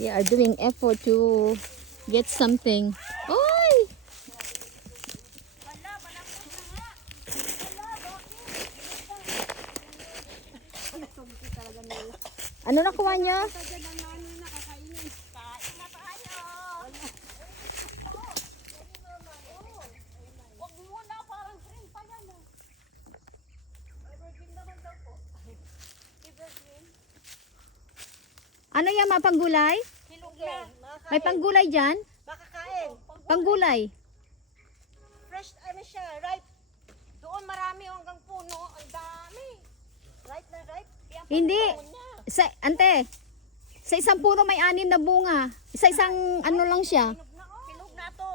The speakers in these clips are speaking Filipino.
They are doing effort to get something. Oy! Ano nakuha niya? Ano yan, mga panggulay? May panggulay dyan? Makakain. Panggulay. Fresh, ano siya, ripe. Doon marami hanggang puno. Ang dami. Ripe na ripe. Hindi. Ante, sa isang puno may 6 na bunga. Isang ano lang siya. Hinog na to.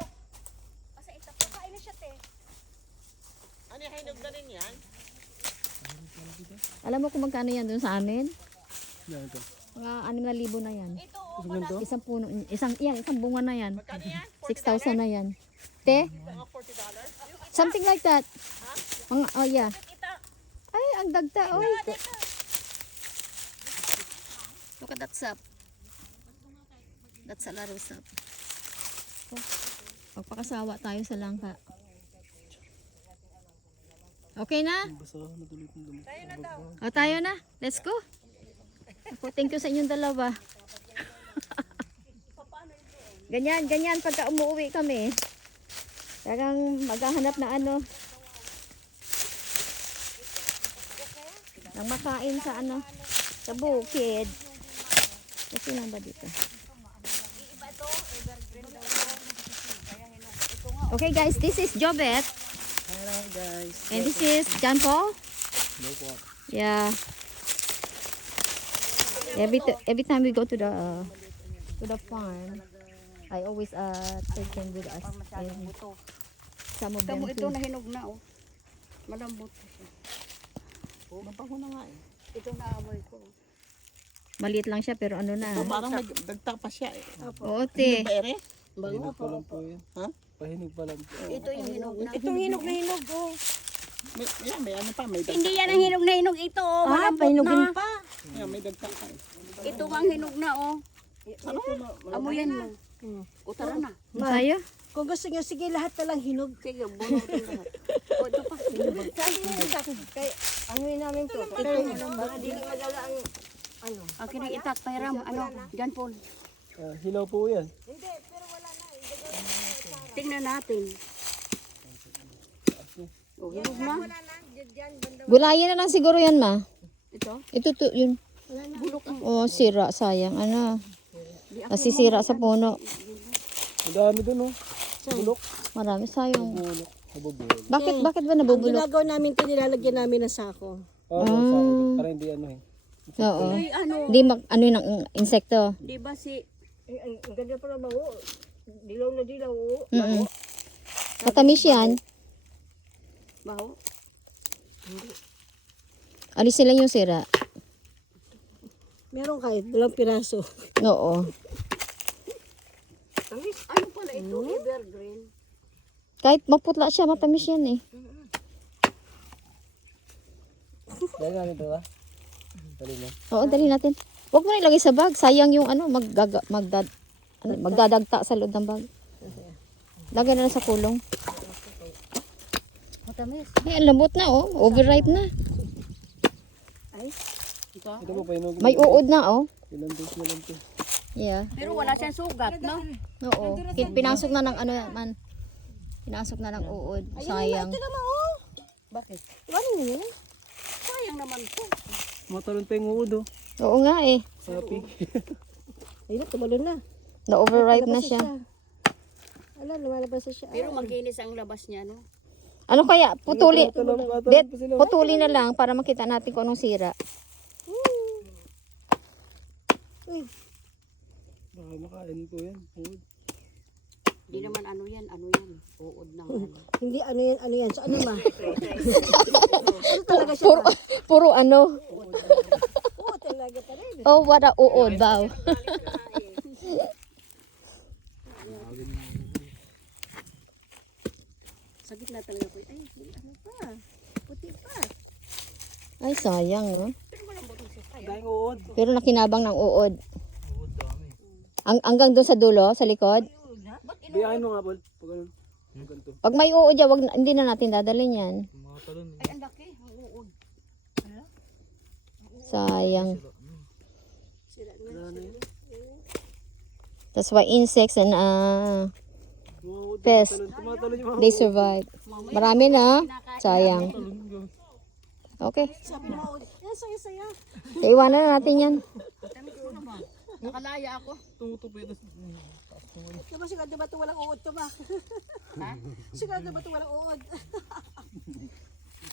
Kasi ito po, kain na siya, te. Ano yung hinog na rin yan? Alam mo kung magkano yan dun sa amin? Yan ito. Mga 6,000 na yan. Ito, oh, Ganito? Isang puno, isang bunga na yan. Magkano yan? 6,000 na yan. Te, Mga $40? something like that. Mga, oh yeah. kita. Ay, ang dagta. Oy. Look at that sap. That's a lot of sap. Oh, magpakasawa tayo sa langka. Okay na? Basta natuloy kong dumi. Tayo na daw. O, tayo na. Let's go. Ako, thank you sa inyong dalawa. Ganyan pagka umuwi kami. Talagang maghahanap na ano. Nang makain sa ano, sa bukid. Kasi lang ba dito? Okay guys, this is Jobet. Hello guys. And this is John Paul. No po. Yeah. Every time we go to the farm, I always take them with us. And some of them Ito too. na hinog na, oh. Malambot siya. Mabaho na nga eh. Ito na amoy ko. Maliit lang siya pero ano na. Ito parang nagdagta pa siya eh. Oo, te. Ba ere? Pahinog pa lang po yan. Ha? Pahinog pa lang po. Ito yung hinog na. Itong hinog na hinog, oh. May ano pa, may dagta. Hindi yan ang hinog na hinog. Ito, oh. Malambot pahinugin na. pa. Yan, may dagta pa eh. Ito ang hinog na, oh. Ano? Amoyan mo. O, tara na. Tayo? Kung gusto niyo, sige lahat na lang hinog. Sige, bunutin lahat. O, ito pa. Sabi niyo sa akin, kay ano yun namin to? Ito yung para di madala ang ano. Akin ang itak, pahiram. Ano? John Paul. Hilaw po yan. Tingnan natin. O, hinog na. Gulayin na lang siguro yan, ma. Ito. Ito to, yun. Bulok ang. Oh, sira, sayang. Ano? Nasisira sa puno. Ang dami dun oh. Bulok. Marami, sayang. Bulok. Nabubulok. Bakit ba Ang nabubulok? ginagawa namin ito, nilalagyan namin ng sako. Para hindi ano eh. Oo. Ay, ano? Hindi ano yun ang insekto. Di ba si... Ang ganda pa naman, oh. Dilaw na dilaw, oh. Mm. Matamis yan. Baho? Alisin lang yung sira. Meron kahit 2 piraso. Oo. Ano pala ito? Evergreen. Kahit maputla siya, matamis yan eh. Dahil namin ito ba? Dali na. Oo, dali natin. Huwag mo na ilagay sa bag. Sayang yung ano, magdadagta sa loob ng bag. Lagay na lang sa kulong. Matamis. Ay, ang lambot na oh. Overripe na. Ito po pahinog. May uod na oh. Ilan days na lang to. Yeah. Pero wala siyang sugat, no? Oo. Pinasok na ng ano man. Pinasok na ng uod. Sayang. Bakit? Ano yun? Sayang naman po. Matalon pa yung uod oh. Oo nga eh. Happy. Ayun, tumalon na. Na-overripe na siya. Ala, lumalabas na siya. Pero makinis ang labas niya, no? Ano kaya? Putuli. Matalon Bet, pa sila. putuli na lang para makita natin kung anong sira. Baka makain po yan. Uod. Hindi naman ano yan, uod ng ano. Hindi, ano yan. So, ano ma? Puro ano. Oo, talaga pa rin. Oh, what a uod daw. Sa gitna talaga ko. Ay, ano pa? Puti pa. Ay, sayang, no? Dahil uod. Pero nakinabang ng uod. Hanggang doon sa dulo, sa likod. Biyahin mo nga, Paul. Pag ganun. Pag ganito. Pag may uod yan, hindi na natin dadalhin yan. Mga talon. Ay, ang laki. Ang uod. Sayang. Sira na. Wala na yun. That's why insects and Mga uod. Pest. Tumatalon yung mga they survive. Marami na. Sayang. Okay. Sabi ng uod. Yan, saya-saya. So, iwanan na natin yan. Nakalaya ako. tumutupi. Ito ba sigurado ba ito walang uod to ba? Ha? Sigurado ba ito walang uod?